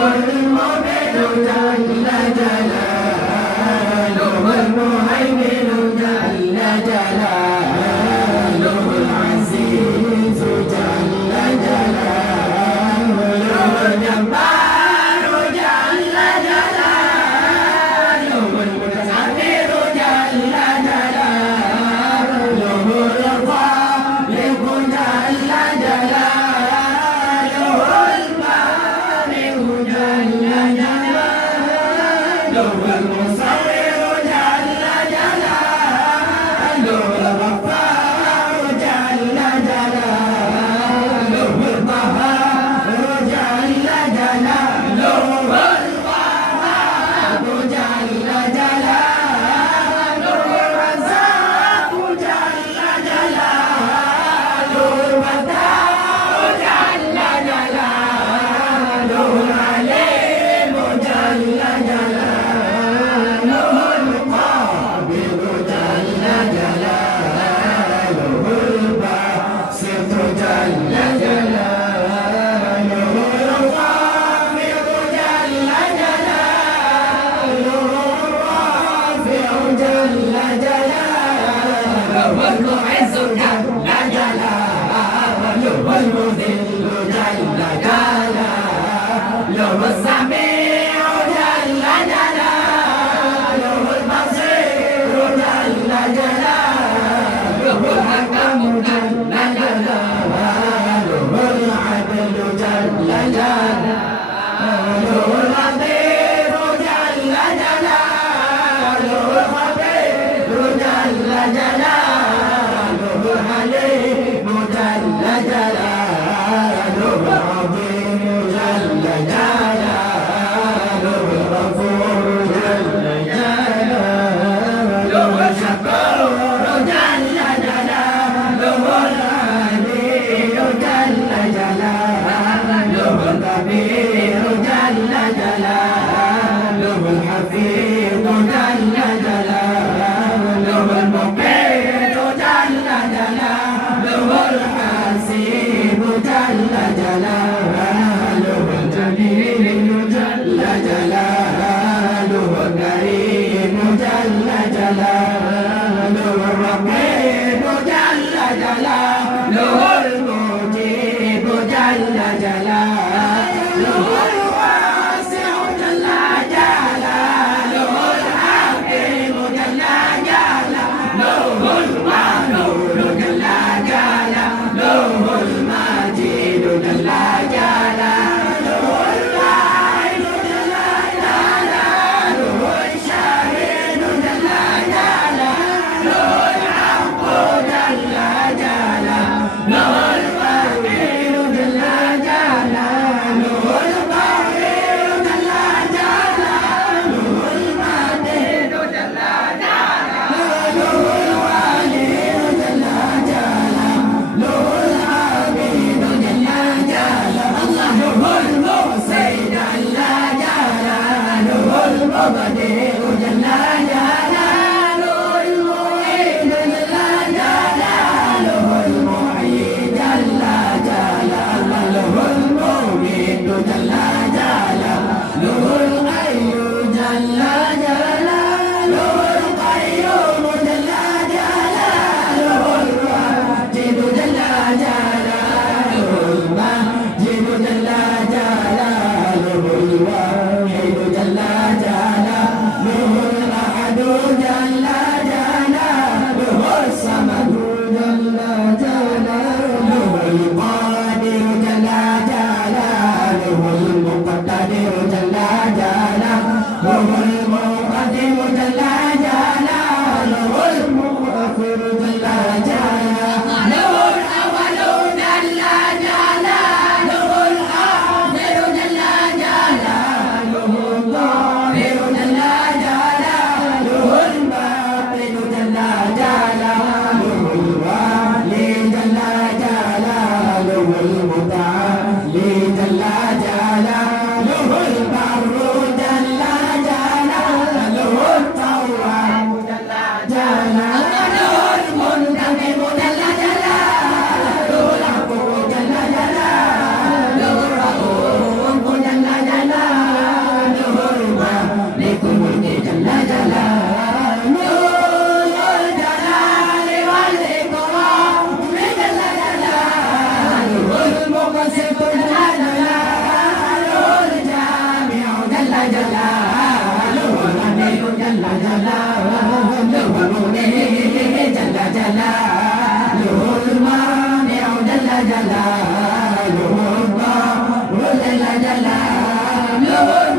المؤمن جل جلاله المهيمن جل جلاله العزيز جل جلاله الجبار جل جلاله المتكبر جل جلاله الخالق جل جلاله البارئ جل جلاله المصور جل جلاله الغفار جل جلاله القهار جل جلاله الوهاب جل جلاله الرزاق جل جلاله الفتاح جل جلاله العليم جل جلاله القابض جل جلاله الباسط جل جلاله الخافض جل جلاله الرافع جل جلاله المعز جل جلاله المذل جل جلاله السميع جل جلاله البصير جل جلاله الحكم جل جلاله العدل جل جلاله اللطيف جل جلاله الخبير جل جلاله الحليم جل جلاله العظيم جل جلاله jalaluhu Nabiyu jalla jalaluhu jalla jalaluhu Mani'u jalla jalaluhu jalla jalaluhu